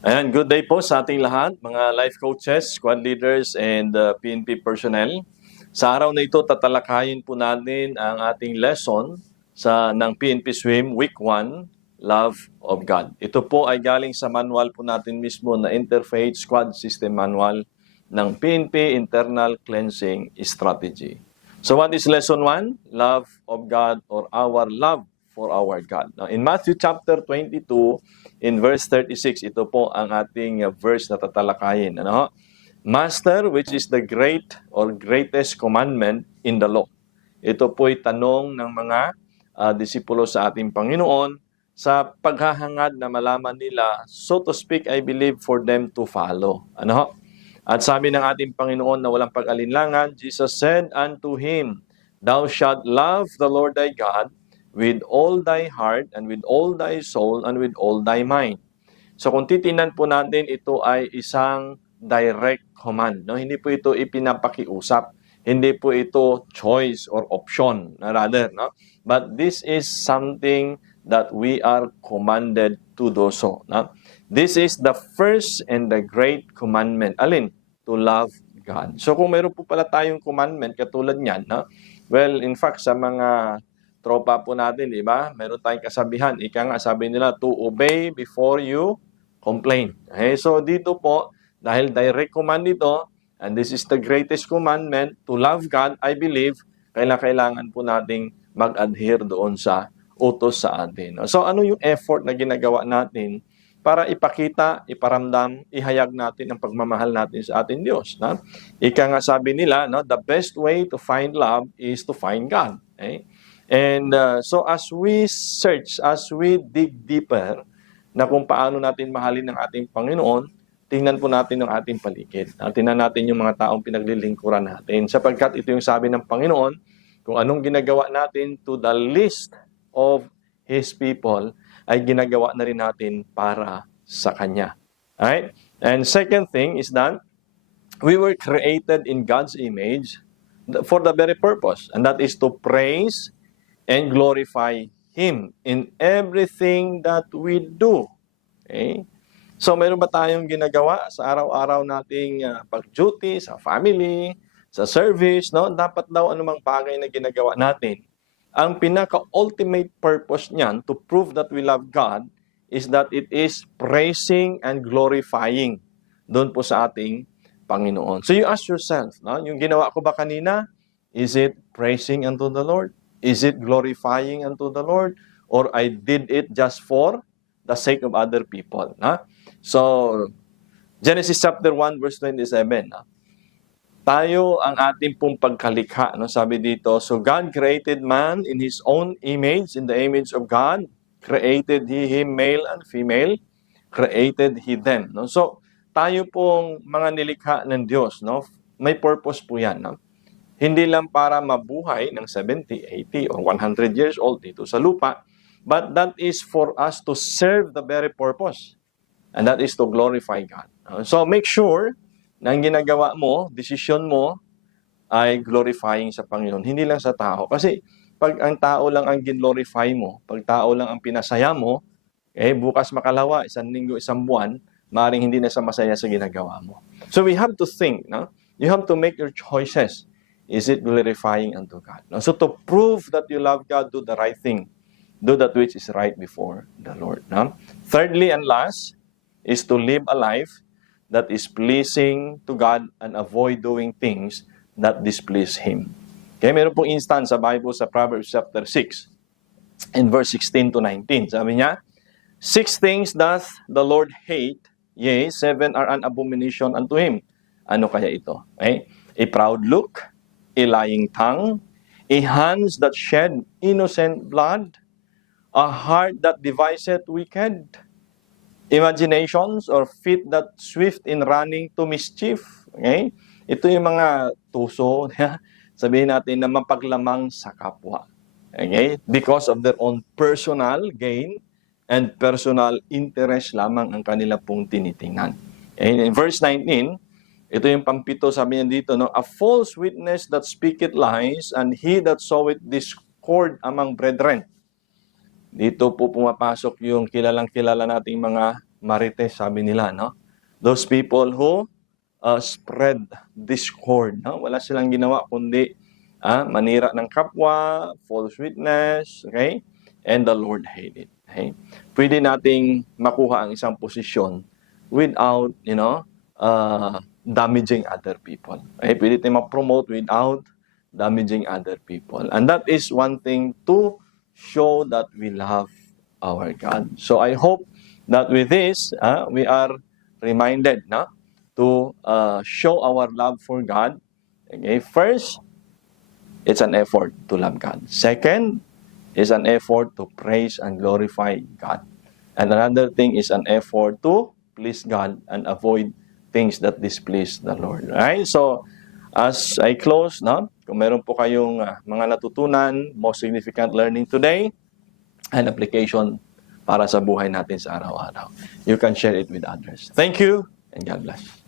Ayan, good day po sa ating lahat, mga life coaches, squad leaders, and PNP personnel. Sa araw na ito, tatalakayin po natin ang ating lesson ng PNP Swim Week 1, Love of God. Ito po ay galing sa manual po natin mismo na Interfaith Squad System Manual ng PNP Internal Cleansing Strategy. So what is lesson 1? Love of God, or our love for our God. Now, in Matthew chapter 22, in verse 36, ito po ang ating verse na tatalakayin. Ano? Master, which is the great or greatest commandment in the law? Ito po'y tanong ng mga disipulo sa ating Panginoon sa paghahangad na malaman nila, so to speak, I believe, for them to follow. Ano? At sabi ng ating Panginoon na walang pag-alinlangan, Jesus said unto him, Thou shalt love the Lord thy God with all thy heart and with all thy soul and with all thy mind. So kung titingnan po natin, ito ay isang direct command. No? Hindi po ito ipinapakiusap. Hindi po ito choice or option, rather. No? But this is something that we are commanded to do so. No? This is the first and the great commandment. Alin? To love God. So kung meron po pala tayong commandment katulad niyan, no? Well, in fact, sa mga tropa po natin, di ba? Meron tayong kasabihan. Ika nga, sabi nila, to obey before you complain. Okay? So dito po, dahil direct command ito, and this is the greatest commandment, to love God, I believe, kailangan po nating mag-adhere doon sa utos sa atin. So ano yung effort na ginagawa natin para ipakita, iparamdam, ihayag natin ang pagmamahal natin sa ating Diyos? No? Ika nga sabi nila, no, the best way to find love is to find God. Okay? And so as we search, as we dig deeper na kung paano natin mahalin ng ating Panginoon, tingnan po natin ang ating paligid. Tingnan natin yung mga taong pinaglilingkuran natin. Sapagkat ito yung sabi ng Panginoon, kung anong ginagawa natin to the least of His people, ay ginagawa na rin natin para sa Kanya. Alright? And second thing is that we were created in God's image for the very purpose, and that is to praise and glorify Him in everything that we do. Okay? So, meron ba tayong ginagawa sa araw-araw nating pag-duty, sa family, sa service, no? Dapat daw anumang bagay na ginagawa natin, ang pinaka-ultimate purpose niyan to prove that we love God is that it is praising and glorifying doon po sa ating Panginoon. So, you ask yourself, no? Yung ginawa ko ba kanina, is it praising unto the Lord? Is it glorifying unto the Lord? Or I did it just for the sake of other people? No? So, Genesis chapter 1 verse 27. No? Tayo ang ating pong pagkalikha. No? Sabi dito, so God created man in His own image, in the image of God. Created He him, male and female. Created He them. No? So, tayo pong mga nilikha ng Diyos, no? May purpose po yan. No? Hindi lang para mabuhay ng 70, 80, or 100 years old dito sa lupa, but that is for us to serve the very purpose. And that is to glorify God. So make sure na ang ginagawa mo, decision mo, ay glorifying sa Panginoon. Hindi lang sa tao. Kasi pag ang tao lang ang glorify mo, pag tao lang ang pinasaya mo, bukas makalawa, isang linggo, isang buwan, maaaring hindi na sa masaya sa ginagawa mo. So we have to think, no? You have to make your choices. Is it glorifying unto God? No? So to prove that you love God, do the right thing. Do that which is right before the Lord. No? Thirdly and last is to live a life that is pleasing to God and avoid doing things that displease Him. Okay, meron pong instance sa Bible sa Proverbs chapter 6 in verse 16 to 19. Sabi niya, 6 things doth the Lord hate, yea, 7 are an abomination unto Him. Ano kaya ito? Okay? A proud look, a lying tongue, a hands that shed innocent blood, a heart that deviseth wicked, imaginations or feet that swift in running to mischief. Okay? Ito yung mga tuso, sabihin natin na mapaglamang sa kapwa. Okay? Because of their own personal gain and personal interest lamang ang kanila pong tinitingnan. Okay? In verse 19, ito yung pampito, sabi niya dito, no? A false witness that speaketh lies, and he that soweth discord among brethren. Dito po pumapasok yung kilalang-kilala nating mga marites, sabi nila, no? Those people who spread discord, no? Wala silang ginawa kundi manira ng kapwa, false witness, okay? And the Lord hate it. Okay? Pwede nating makuha ang isang posisyon without, damaging other people. Okay? Pwede tayong ma-promote without damaging other people. And that is one thing to show that we love our God. So I hope that with this, we are reminded to show our love for God. Okay? First, it's an effort to love God. Second, is an effort to praise and glorify God. And another thing is an effort to please God and avoid things that displease the Lord. Right? So, as I close, kung meron po kayong mga natutunan, most significant learning today, and application para sa buhay natin sa araw-araw, you can share it with others. Thank you, and God bless.